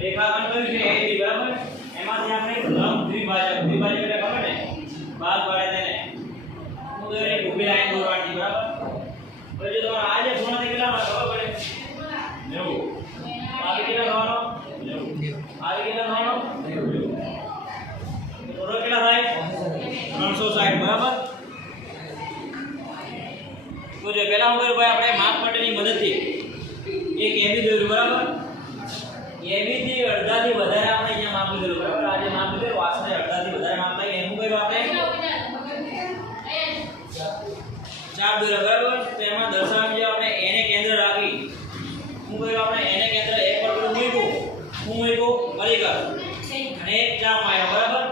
રેખાખંડ કયું છે AB બરાબર એમાંથી આપણે લંબ દ્વિભાજક એટલે ખબર ને ભાગ પાડે તેને હું તો એક ઊભી લાઈન દોરવાની બરાબર પછી તો આ જે ખૂણા કેટલા માં ખબર પડે 90 આ કેટલા થવાનો 90 આ કેટલા થવાનો 90 ટોટલ કેટલા થાય 360 બરાબર તો જે પહેલા હું કર્યું ભાઈ આપણે માપ પટ્ટીની મદદથી એક AB દોર્યું બરાબર AB થી અડધાથી વધારે આપણે અહીંયા માપ લીધું બરાબર આજે માપ લીધું વાસને અડધાથી વધારે માપ લઈ એનું કર્યું આપણે ચાપ દોર્યા બરાબર તો એમાં દર્શાવવા જે આપણે એને કેન્દ્ર રાખી હું કર્યું આપણે એને કેન્દ્ર એક પર પેલું મૂક્યું હું મૂક્યું પરિકર અને એક ચાપ માર્યો બરાબર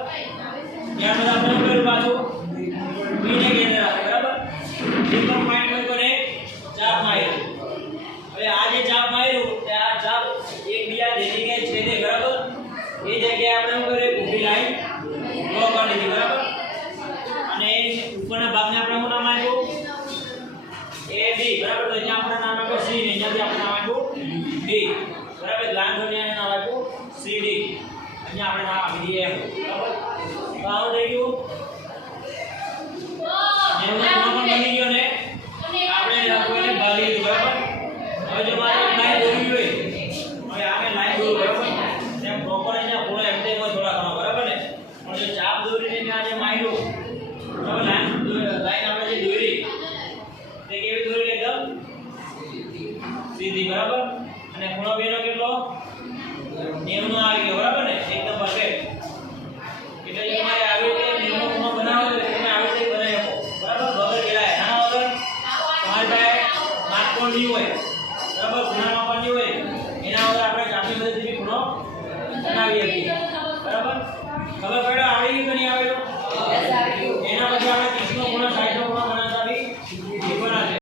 ત્યાર બાદ આપણે કર્યું પાછું B ને કેન્દ્ર રાખી બરાબર એક પોઈન્ટ મૂક્યો ને ચાપ માર્યો હવે આ જે ચાપ માર્યું તે આ ચાપ એકબીજા જેની કે છેદે બરાબર એ જગ્યાએ આપણે શું કરીએ ઊભી લાઈન ડ્રો કરી દીધી બરાબર અને ઉપરના ભાગને આપણે શું નામ આપ્યું AB બરાબર તો અહીંયા આપણે નામ આપ્યું C ને અહીંયાથી આપણે નામ આપ્યું D બરાબર લાઈન દોરીને નામ આપ્યું CD અહીંયા આપણે નામ આપી દઈએ બરાબર તો આવું થઈ ગયું જેવું નામ બની ગયો ને આપણે કોઈને ભાગી દીધું બરાબર હવે જો મારે લાઈન દોરવી હોય હવે આને લાઈન દોરો બરાબર તેમ પ્રોપર અહીંયા ખૂણો એમ તેમ થોડા ઘણો બરાબર ને પણ જો ચાપ દોરીને ત્યાં જે માર્યું બરાબર લાઈન આપણે જે દોરી તે કેવી દોરી એકદમ સીધી બરાબર અને ખૂણો બેનો કેટલો 90 નો આવી ગયો બરાબર ને એકદમ પરફેક્ટ એટલે જો તમારે આવી રીતે 90 નો ખૂણો બનાવવો હોય તો તમે આવી રીતે બનાવી શકો બરાબર વગર ગેળાય એના વગર તમારી પાસે માપકોણ નહીં હોય બરાબર ખૂણા માપવાની હોય એના વગર આપણે ચાપની મદદથી ખૂણો બનાવી શકીએ બરાબર ખબર પડ્યો આવડી ગયું કે નહીં આવેલું યસ આવી ગયું